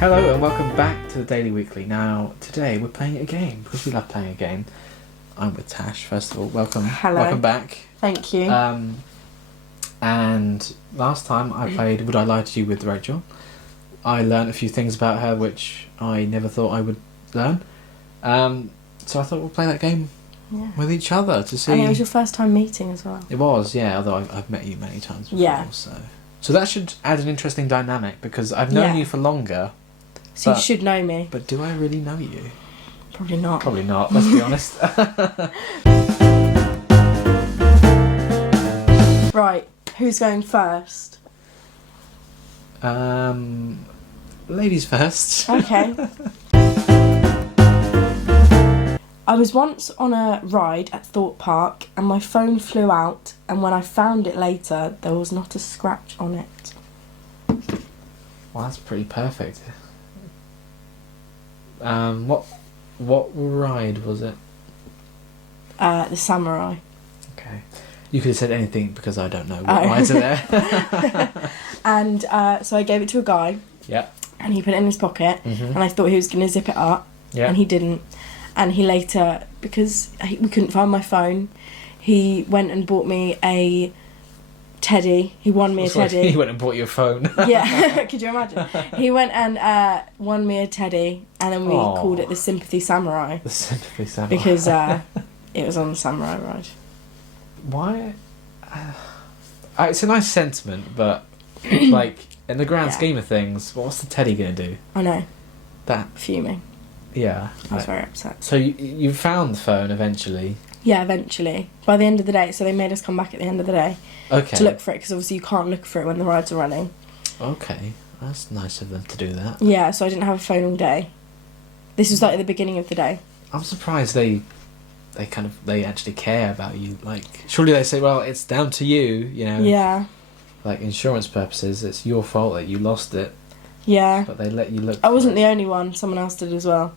Hello and welcome back to the Daily Weekly. Now, today we're playing a game because we love playing a game. I'm with Tash, first of all. Welcome. Hello. Welcome back. Thank you. And last time I played Would I Lie to You with Rachel. I learned a few things about her which I never thought I would learn. So I thought we'll play that game with each other to see. And it was your first time meeting as well. It was, yeah, although I've met you many times before. Yeah. So that should add an interesting dynamic because I've known you for longer. So you should know me. But do I really know you? Probably not. Probably not, let's be honest. Right, who's going first? Ladies first. Okay. I was once on a ride at Thorpe Park and my phone flew out, and when I found it later, there was not a scratch on it. Well, that's pretty perfect. What ride was it? The Samurai. Okay. You could have said anything because I don't know what rides are there. And so I gave it to a guy. Yeah. And he put it in his pocket, and I thought he was going to zip it up, and he didn't. And he later, because we couldn't find my phone, he went and bought me a teddy. He won me a teddy. He went and bought you a phone. Yeah, could you imagine? He went and won me a teddy, and then we called it the Sympathy Samurai. The Sympathy Samurai. Because it was on the Samurai ride. Why? It's a nice sentiment, but like in the grand scheme of things, what's the teddy going to do? I know. That fuming. Yeah. I was very upset. So you found the phone eventually? Yeah, eventually. By the end of the day, so they made us come back at the end of the day to look for it, because obviously you can't look for it when the rides are running. Okay, that's nice of them to do that. Yeah, so I didn't have a phone all day. This was like at the beginning of the day. I'm surprised they actually care about you. Like, surely they say, well, it's down to you, you know. Yeah. Like, insurance purposes, it's your fault that you lost it. Yeah. But they let you look. I wasn't the only one. Someone else did as well.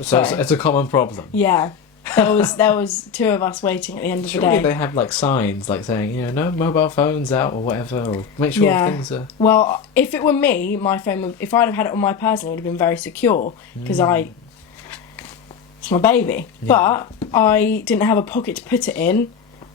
So it's a common problem. Yeah. There was two of us waiting at the end of the day. Surely they have like signs like saying, you know, no mobile phones out or whatever, or make sure things are. Well, if it were me, my phone if I'd have had it on my person, it would have been very secure because it's my baby. Yeah. But I didn't have a pocket to put it in,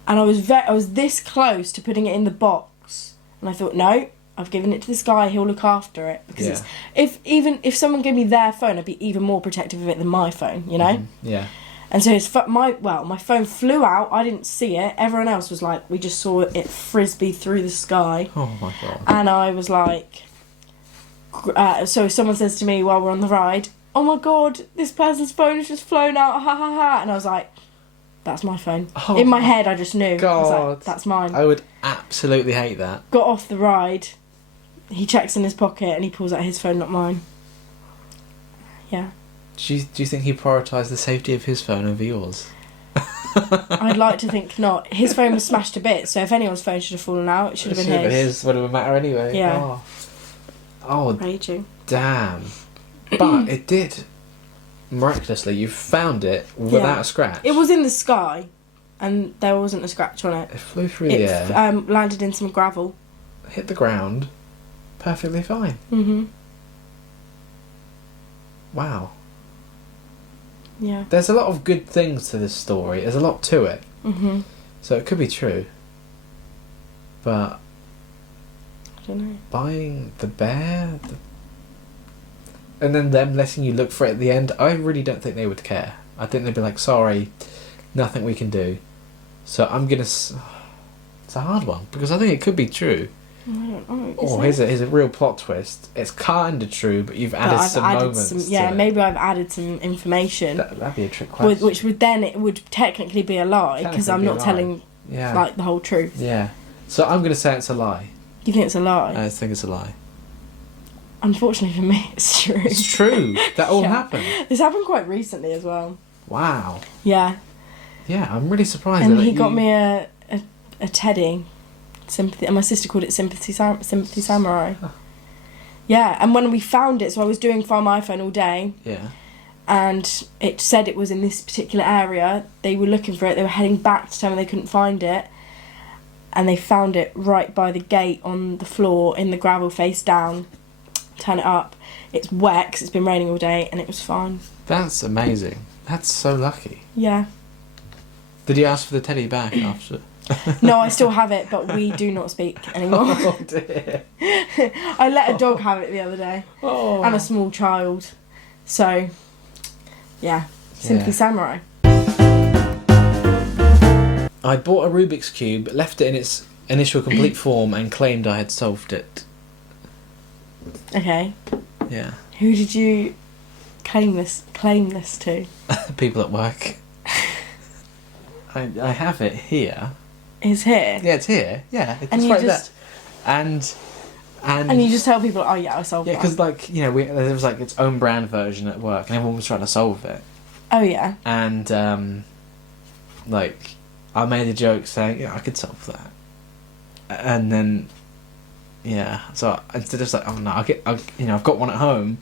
and I was this close to putting it in the box, and I thought, no, I've given it to this guy, he'll look after it. Because if someone gave me their phone, I'd be even more protective of it than my phone, you know? Mm-hmm. Yeah. And so my phone flew out, I didn't see it, everyone else was like, we just saw it frisbee through the sky. Oh my God. And I was like, so someone says to me while we're on the ride, oh my God, this person's phone has just flown out, ha ha ha. And I was like, that's my phone. Oh, in my head, I just knew. God. I was like, that's mine. I would absolutely hate that. Got off the ride. He checks in his pocket and he pulls out his phone, not mine. Yeah. Do you think he prioritised the safety of his phone over yours? I'd like to think not. His phone was smashed to bits, so if anyone's phone should have fallen out, it should have been his. Wouldn't have mattered anyway. Yeah. Oh, raging. Damn. But it did. Miraculously, you found it without a scratch. It was in the sky, and there wasn't a scratch on it. It flew through the air. It landed in some gravel. Hit the ground. Perfectly fine. Mm-hmm. Wow. Yeah. There's a lot of good things to this story. There's a lot to it. Mm-hmm. So it could be true. But I don't know. Buying the bear, and then them letting you look for it at the end, I really don't think they would care. I think they'd be like, sorry, nothing we can do. So I'm gonna. It's a hard one because I think it could be true. I don't know. Oh, here's a real plot twist. It's kind of true, but you've added some moments. Maybe I've added some information. That'd be a trick question. Which would then it would technically be a lie because I'm not telling like the whole truth. Yeah. So I'm gonna say it's a lie. You think it's a lie? I think it's a lie. Unfortunately for me, it's true. It's true. That all happened. This happened quite recently as well. Wow. Yeah. Yeah, I'm really surprised. And he got me a teddy, Sympathy, and my sister called it Sympathy Samurai. Huh. Yeah, and when we found it, so I was doing Find My iPhone all day. Yeah. And it said it was in this particular area. They were looking for it. They were heading back to tell me they couldn't find it. And they found it right by the gate on the floor in the gravel face down. turn it up. It's wet 'cause it's been raining all day, and it was fine. That's amazing. That's so lucky. Yeah. Did you ask for the teddy back after? No, I still have it, but we do not speak anymore. Oh dear. I let a dog have it the other day, Oh. and a small child. So, yeah, simply Yeah. samurai. I bought a Rubik's Cube, left it in its initial complete form, and claimed I had solved it. Okay. Yeah. Who did you claim this to? People at work. I have it here. Is here. Yeah, it's here. Yeah, it's And you right just- there. And you just tell people, oh yeah, I solved yeah, that. because like there was like its own brand version at work, and everyone was trying to solve it. Oh yeah. And like I made a joke saying, yeah, I could solve that, and then yeah, so instead of like, oh no, I've got one at home,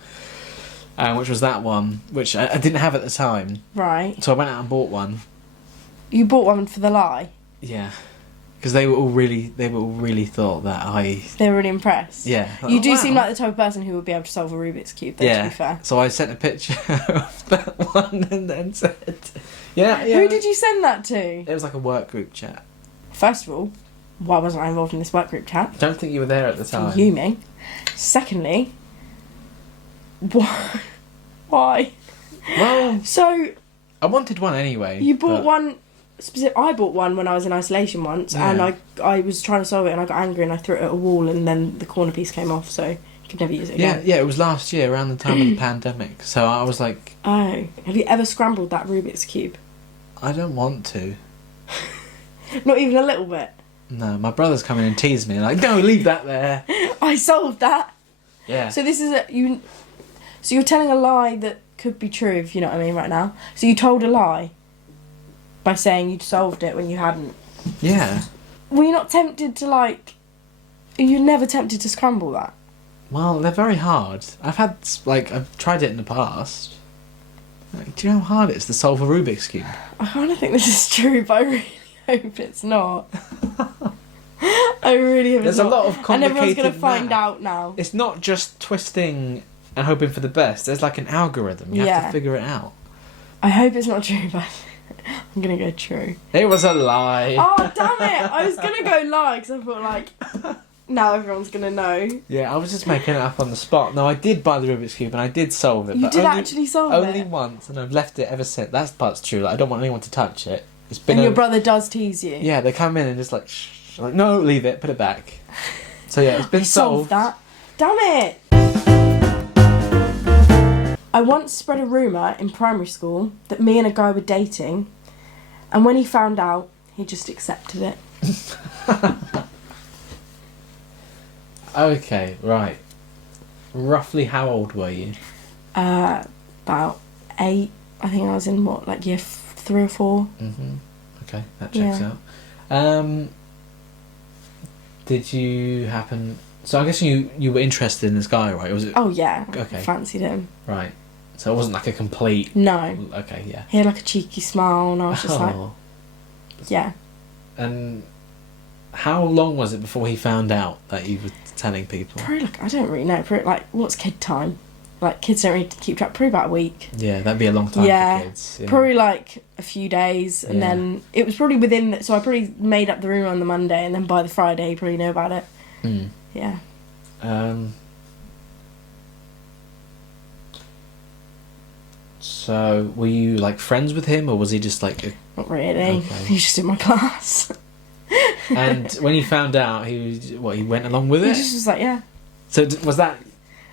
which was that one, which I didn't have at the time, Right. so I went out and bought one. You bought one for the lie. Yeah, because they were all really thought that They were really impressed. yeah. You do wow. seem like the type of person who would be able to solve a Rubik's Cube, though, to be fair. So I sent a picture of that one and then said, yeah. Who did you send that to? It was like a work group chat. First of all, why wasn't I involved in this work group chat? Don't think you were there at the time. Fuming. Secondly, why? Why? Well, So, I wanted one anyway. you bought but- one... I bought one when I was in isolation once, and Yeah. I was trying to solve it, and I got angry, and I threw it at a wall, and then the corner piece came off, so I could never use it Yeah, again. yeah, it was last year around the time of the pandemic. So I was like, Oh. Have you ever scrambled that Rubik's Cube? I don't want to. Not even a little bit. No, my brother's come in and teased me, like, no, leave that there. I solved that. Yeah. So this is So you're telling a lie that could be true, if you know what I mean, right now. So you told a lie by saying you'd solved it when you hadn't. Yeah. Were you not tempted to Are you never tempted to scramble that? Well, they're very hard. I've tried it in the past. Like, do you know how hard it is to solve a Rubik's Cube? I kind of think this is true, but I really hope it's not. I really hope There's it's a not. lot of And complicated everyone's going to find math. out now. It's not just twisting and hoping for the best. There's like an algorithm. You have Yeah. to figure it out. I hope it's not true, but I'm going to go true. It was a lie. Oh, damn it! I was going to go lie, because I thought, now everyone's going to know. Yeah, I was just making it up on the spot. No, I did buy the Rubik's Cube and I did solve it. You but did only, actually solve only it? once, and I've left it ever since. That part's true. Like, I don't want anyone to touch it. It's been And your a- brother does tease you. Yeah, they come in and just like, shh. I'm like, no, leave it, put it back. So yeah, it's been Solved solved. that. Damn it! I once spread a rumour in primary school that me and a guy were dating, and when he found out, he just accepted it. Okay, right. Roughly how old were you? About 8. I think I was in year 3 or 4. Mm-hmm. Okay, that checks Yeah. out. Did you happen... So I guess you were interested in this guy, right? Was it... Oh yeah, Okay. I fancied him. Right. So it wasn't like a complete... No, Okay, yeah. he had like a cheeky smile, and I was just like, Oh. yeah. And how long was it before he found out that you were telling people? Probably I don't really know. Probably what's kid time? Kids don't really keep track. Probably about a week. Yeah, that'd be a long time Yeah, for kids. Yeah. Probably a few days, and Yeah. then it was probably within. So I probably made up the rumour on the Monday, and then by the Friday, he probably knew about it. Mm. Yeah. So were you friends with him, or was he just like? Not really. Okay. He was just in my class. And when you found out, he went along with He it. just was like, yeah. So was that?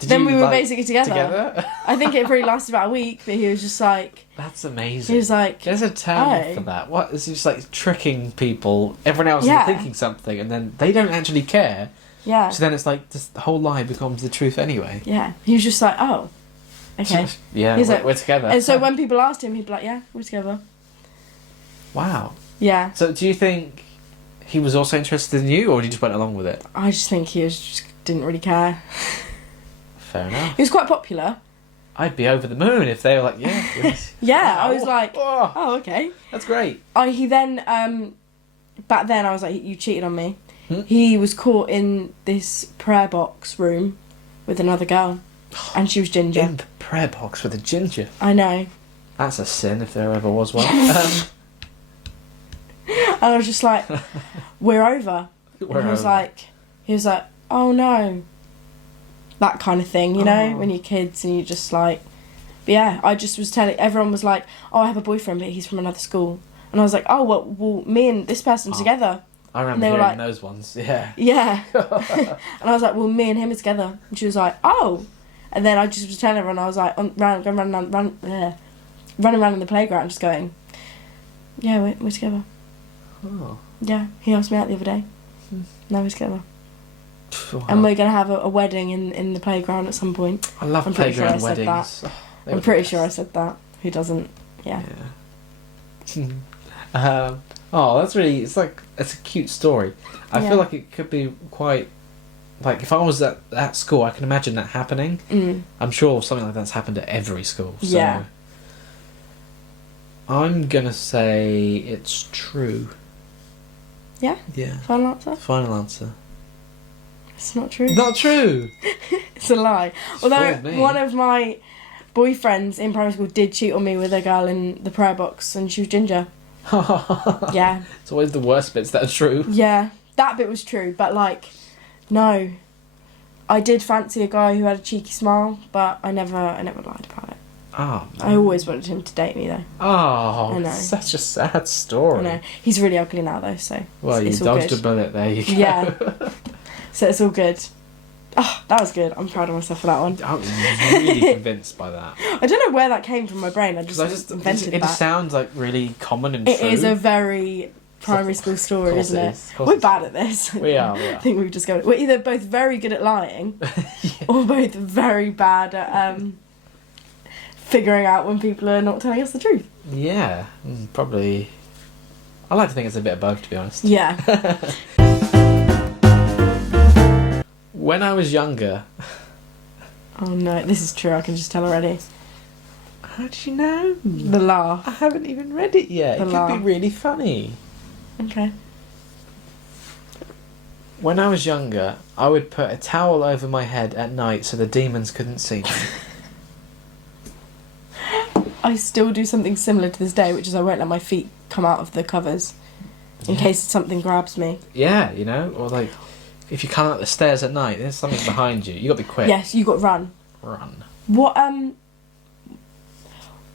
Did Then you, we were basically together. together? I think it probably lasted about a week, but he was just like, That's amazing. he was like, There's a term Oh. for that. What is just tricking people? Everyone else Yeah. is thinking something, and then they don't actually care. yeah, So then it's the whole lie becomes the truth anyway. yeah. He was just like, oh, okay. Yeah, He's we're together. And so when people asked him, he'd be like, yeah, we're together. Wow. Yeah. So do you think he was also interested in you, or he just went along with it? I just think he didn't really care. Fair enough. He was quite popular. I'd be over the moon if they were like, yeah. Yes. Yeah, I Wow. was like, Oh, oh, okay. that's great. He then, back then I was like, you cheated on me. Hmm? He was caught in this prayer box room with another girl, and she was ginger. In the prayer box with a ginger. I know. That's a sin if there ever was one. And I was just like, we're over. We're and over. he was like, oh no. That kind of thing, you know, Oh. when you're kids and you just like, but yeah, I just was telling, everyone was like, oh, I have a boyfriend, but he's from another school. And I was like, oh, well me and this person together. I remember they were hearing like- those ones. Yeah. Yeah. And I was like, well, me and him are together. And she was like, oh. And then I just was telling everyone, I was like, running around in the playground, just going, yeah, we're together. Oh. Yeah, he asked me out the other day. Now we're together. Wow. And we're going to have a wedding in the playground at some point. I love I'm pretty sure playground I said weddings. that. Oh, they I'm were the pretty best. sure I said that. Who doesn't? Yeah. Oh, that's really. It's a cute story. I Yeah. feel like it could be quite. Like if I was at school, I can imagine that happening. Mm. I'm sure something like that's happened at every school. So Yeah. I'm gonna say it's true. Yeah? Yeah. Final answer? Final answer. It's not true. Not true. It's a lie. It's Although fooled me. one of my boyfriends in primary school did cheat on me with a girl in the prayer box, and she was ginger. Yeah. It's always the worst bits that are true. Yeah. That bit was true, but like, no. I did fancy a guy who had a cheeky smile, but I never lied about it. Oh. I always wanted him to date me though. Oh, I know. such a sad story. I know. He's really ugly now though, so Well, you it's all dodged good. a bullet there. You go. Yeah. So it's all good. Oh, that was good. I'm proud of myself for that one. I was really convinced by that. I don't know where that came from my brain. I just invented it that. sounds like really common and It true. is a very primary school story, Of course isn't it it? is. Of course We're it's bad at this. We are. I think we've just got. We're either both very good at lying, or both very bad at figuring out when people are not telling us the truth. Yeah, probably. I like to think it's a bit of both, to be honest. Yeah. When I was younger. Oh no, this is true. I can just tell already. How did you know? The laugh. I haven't even read it yet. The It could laugh. be really funny. Okay. When I was younger, I would put a towel over my head at night so the demons couldn't see me. I still do something similar to this day, which is I won't let my feet come out of the covers in case something grabs me. Yeah, you know? Or like, if you come up the stairs at night, there's something behind you. You got to be quick. Yes, you got to run. Run. What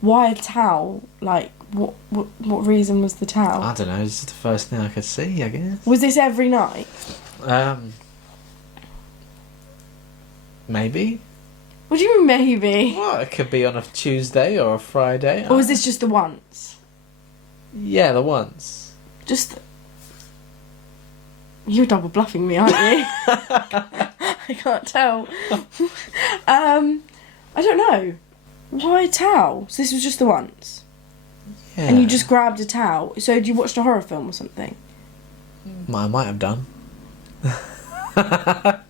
why a towel? Like what reason was the towel? I don't know, it's just the first thing I could see, I guess. Was this every night? Maybe. What do you mean maybe? Well, it could be on a Tuesday or a Friday. Or was this just the once? Yeah, the once. Just you're double bluffing me, aren't you? I can't tell. I don't know. Why a towel? So this was just the once. Yeah. And you just grabbed a towel. So you watched a horror film or something? I might have done.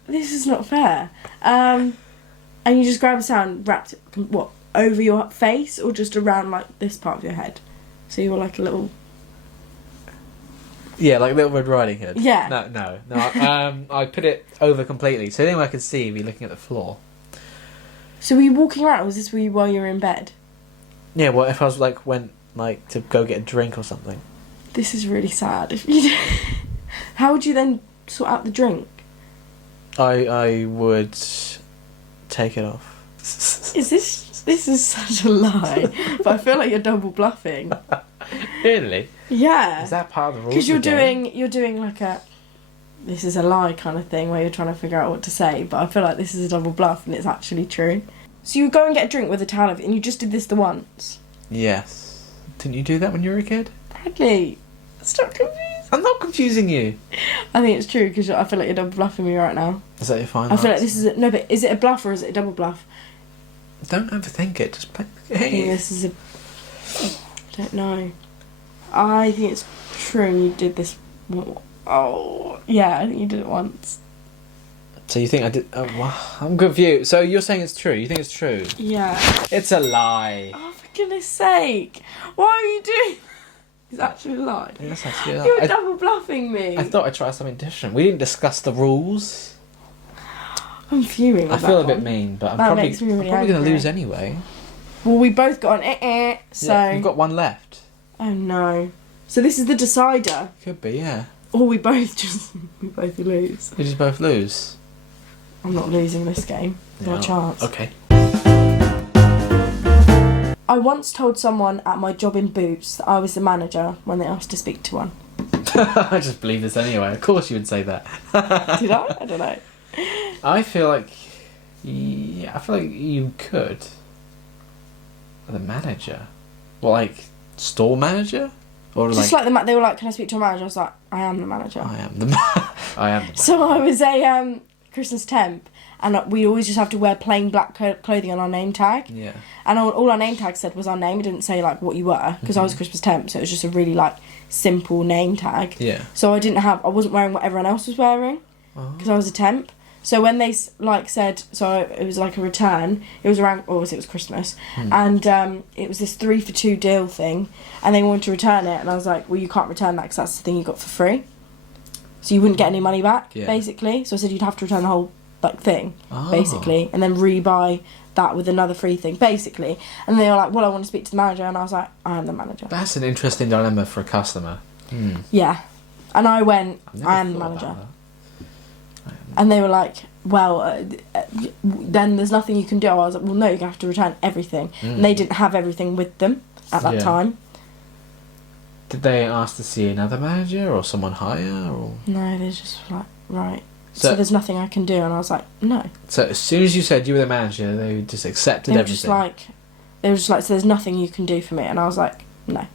This is not fair. And you just grabbed a towel and wrapped it, what, over your face or just around like this part of your head? So you were like a little... Yeah, like Little Red Riding Hood. Yeah. No. I put it over completely, so the only way I could see would be looking at the floor. So were you walking around or was this while you were in bed? Yeah, well, if I was went to go get a drink or something. This is really sad. If you How would you then sort out the drink? I would take it off. This is such a lie, but I feel like you're double bluffing. Really? Yeah. Is that part of the rules? Because of the game? you're doing like a this is a lie kind of thing where you're trying to figure out what to say, but I feel like this is a double bluff and it's actually true. So you go and get a drink with a towel over it and you just did this the once. Yes. Didn't you do that when you were a kid? Bradley, stop confused. I'm not confusing you. I think it's true because I feel like you're double bluffing me right now. Is that your final I feel like answer? this is no, but is it a bluff or is it a double bluff? Don't overthink it. Just play the I think game. this is a. I don't know. I think it's true. And you did this. Oh yeah, I think you did it once. So you think I did? Oh, wow. I'm confused. So you're saying it's true? You think it's true? Yeah. It's a lie. Oh for goodness sake! Why are you doing? It's actually a lie. Yes, actually, a lie. You're double bluffing me. I thought I'd try something different. We didn't discuss the rules. I'm fuming. I With feel that a bit one. mean, but I'm That probably, makes me really going to angry. lose anyway. Well, we both got an so... Yeah, you've got one left. Oh no. So this is the decider. Could be, yeah. Or we both lose. We just both lose. I'm not losing this game. No chance. Okay. I once told someone at my job in Boots that I was the manager when they asked to speak to one. I just believe this anyway. Of course you would say that. Did I? I don't know. I feel like... Yeah, I feel like you could. The manager? Well, like, store manager? Or Just like they were like, can I speak to a manager? I was like, I am the manager. I am the I am the manager. So I was a Christmas temp, and we always just have to wear plain black clothing on our name tag. Yeah. And all our name tag said was our name. It didn't say like what you were, because I was a Christmas temp, so it was just a really like simple name tag. Yeah. So I wasn't wearing what everyone else was wearing, because I was a temp. So when they like said, so it was like a return. It was around, or it was Christmas, and it was this 3 for 2 deal thing, and they wanted to return it, and I was like, well, you can't return that because that's the thing you got for free, so you wouldn't get any money back, basically. So I said you'd have to return the whole like thing, basically, and then rebuy that with another free thing, basically. And they were like, well, I want to speak to the manager, and I was like, I am the manager. That's an interesting dilemma for a customer. Yeah, and I went, Never I am the thought manager. about that. And they were like, well, then there's nothing you can do. I was like, well, no, you're going to have to return everything. And they didn't have everything with them at that time. Did they ask to see another manager or someone higher? Or? No, they just like, right. So there's nothing I can do. And I was like, no. So as soon as you said you were the manager, they just accepted They were everything? they were just like, so there's nothing you can do for me. And I was like, no.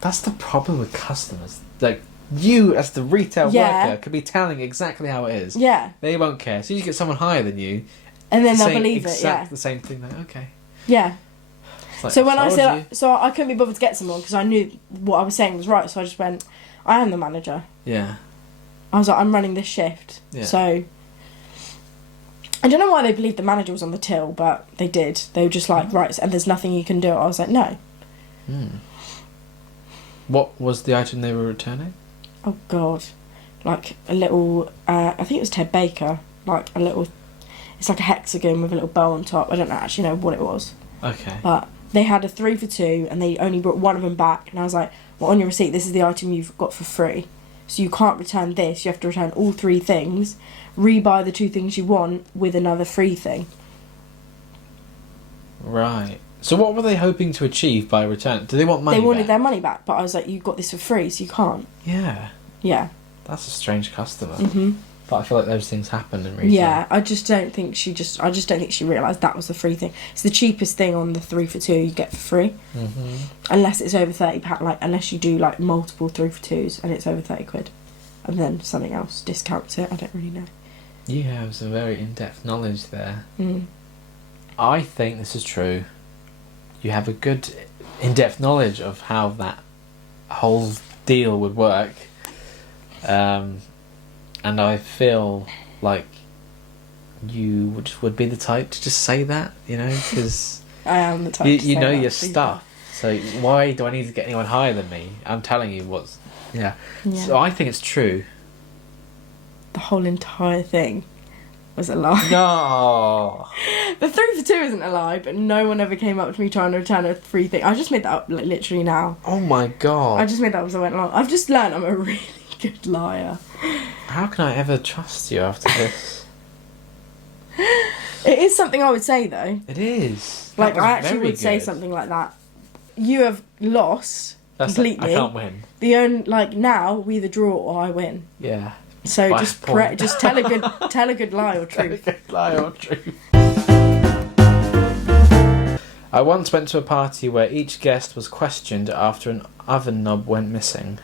That's the problem with customers. Like, you as the retail worker could be telling exactly how it is. Yeah. They won't care. As soon as you get someone higher than you, and then they'll saying believe it, the same thing. Like, okay. Yeah. Like, So when I told said, you. so I couldn't be bothered to get someone because I knew what I was saying was right. So I just went, I am the manager. Yeah. I was like, I'm running this shift. Yeah. So I don't know why they believed the manager was on the till, but they did. They were just like, right, and there's nothing you can do. I was like, no. What was the item they were returning? Oh, God. Like a little, I think it was Ted Baker. Like a little, it's like a hexagon with a little bow on top. I don't actually know what it was. Okay. But they had a 3 for 2 and they only brought one of them back. And I was like, well, on your receipt, this is the item you've got for free. So you can't return this. You have to return all 3 things, rebuy the 2 things you want with another free thing. Right. So what were they hoping to achieve by return? Do they want money They wanted back? their money back, but I was like, you got this for free, so you can't. Yeah. Yeah. That's a strange customer. Mhm. But I feel like those things happen in retail. Yeah, I just don't think she realised that was the free thing. It's the cheapest thing on the 3 for 2 you get for free. Unless it's over £30, like unless you do like multiple 3 for 2s and it's over £30, and then something else discounts it. I don't really know. You have some very in-depth knowledge there. Mm. I think this is true. You have a good in-depth knowledge of how that whole deal would work. And I feel like you would be the type to just say that, you know, because I am the type. you know your stuff. So why do I need to get anyone higher than me? I'm telling you what's... Yeah. So I think it's true. The whole entire thing was a lie. No. The 3 for 2 isn't a lie, but no one ever came up to me trying to return a free thing. I just made that up like literally now. Oh my god. I just made that up as I went along. I've just learned I'm a really good liar. How can I ever trust you after this? It is something I would say though. It is. Like That was I actually very would say good. something like that. You have lost completely. I can't win. The only like now we either draw or I win. Yeah. So By just a point. just tell a good lie or truth. Lie or truth. I once went to a party where each guest was questioned after an oven knob went missing.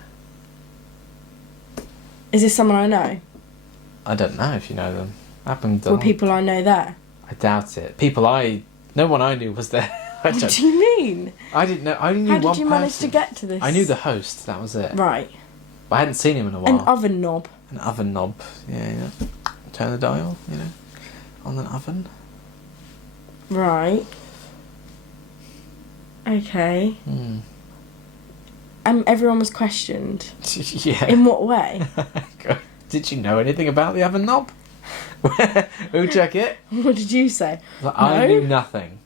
Is this someone I know? I don't know if you know them. Happened. Or people I know there? I doubt it. No one I knew was there. What do you mean? I didn't know. I only knew How one did you manage to person. get to this? I knew the host. That was it. Right. But I hadn't seen him in a while. An oven knob. An oven knob. Yeah. Turn the dial. You know, on an oven. Right. Okay. Everyone was questioned. Yeah. In what way? Did you know anything about the oven knob? Who took it? What did you say? I No? knew nothing.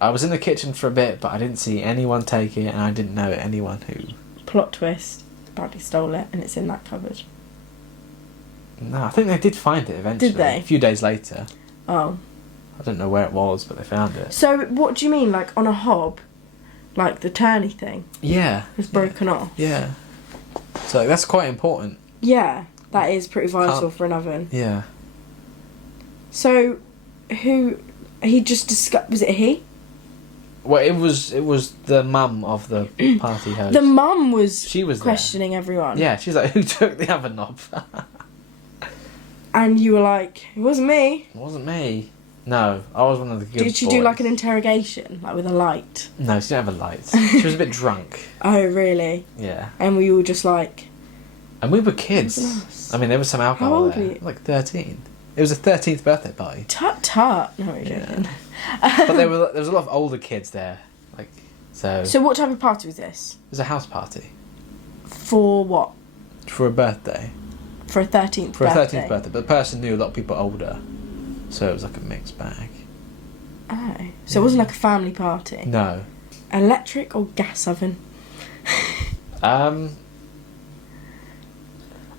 I was in the kitchen for a bit, but I didn't see anyone take it, and I didn't know anyone who. Plot twist. Bradley stole it, and it's in that cupboard. No, I think they did find it eventually. Did they? A few days later. Oh. I don't know where it was, but they found it. So, what do you mean, like, on a hob? Like, the turny thing Yeah. was broken off? Yeah. So that's quite important. Yeah, that is pretty vital Can't- for an oven. Yeah. So, he just discussed... Was it he? Well, it was the mum of the party host. The mum was She was there. questioning everyone. Yeah, she's like, who took the oven knob? And you were like, it wasn't me. It wasn't me. No, I was one of the good Did she boys. do like an interrogation, like with a light? No, she didn't have a light. She was a bit drunk. Oh, really? Yeah. And we all just like... And we were kids. Nice. I mean, there was some alcohol How old there. were you? Like 13. It was a 13th birthday party. Tut tut. No, I'm Yeah. joking. But there was a lot of older kids there. Like, so So what type of party was this? it was a house party. For what? For a birthday. For a 13th For a birthday? 13th birthday. But the person knew a lot of people older. So it was like a mixed bag. Oh. So it wasn't like a family party? No. Electric or gas oven? I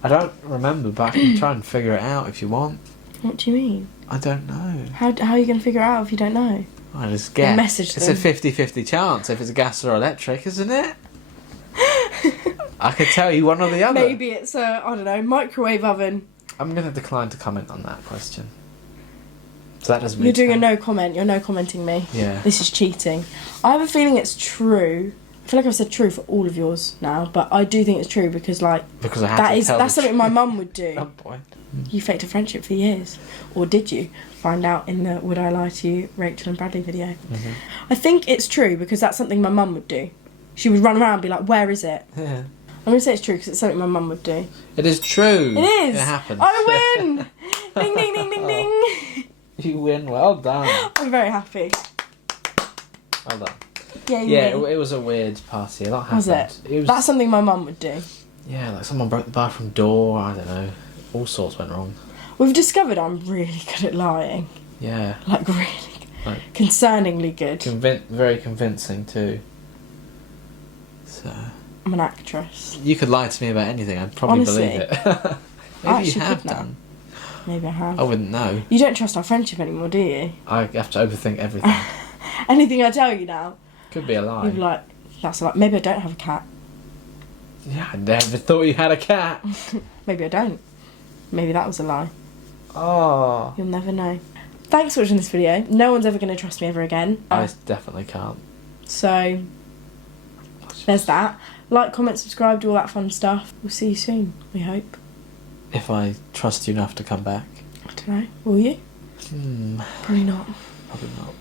don't remember, but I can try and figure it out if you want. What do you mean? I don't know. How are you going to figure it out if you don't know? I just guess. Message It's them. a 50-50 chance if it's gas or electric, isn't it? I could tell you one or the other. Maybe it's a, I don't know, microwave oven. I'm going to decline to comment on that question. So that doesn't You're doing a count. no comment. You're no commenting me. Yeah. This is cheating. I have a feeling it's true. I feel like I've said true for all of yours now, but I do think it's true because, like, Because I have to tell that's the something my truth mum would do. at some point. You faked a friendship for years, or did you? Find out in the "Would I Lie to You" Rachel and Bradley video. Mm-hmm. I think it's true because that's something my mum would do. She would run around and be like, "Where is it?" Yeah. I'm gonna say it's true because it's something my mum would do. It is true. It is. It happens. I win. Ding ding ding ding ding. You win. Well done. I'm very happy. Well done. Yay, Yeah, me. it was a weird party. A lot happened. Was it? was, That's something my mum would do. Yeah, like someone broke the bathroom door. I don't know. All sorts went wrong. We've discovered I'm really good at lying. Yeah. Like, really. Like, Concerningly good. very convincing too. So I'm an actress. you could lie to me about anything. I'd probably Honestly. believe it. I Maybe you actually have could now. done. Maybe I have. I wouldn't know. You don't trust our friendship anymore, do you? I have to overthink everything. Anything I tell you now, Could be a lie. you'll be like, that's a lie. Maybe I don't have a cat. Yeah, I never thought you had a cat. Maybe I don't. Maybe that was a lie. Oh. You'll never know. Thanks for watching this video. No one's ever going to trust me ever again. I definitely can't. So, there's that. Like, comment, subscribe, do all that fun stuff. We'll see you soon, we hope. If I trust you enough to come back. I don't know. Will you? Hmm. Probably not. Probably not.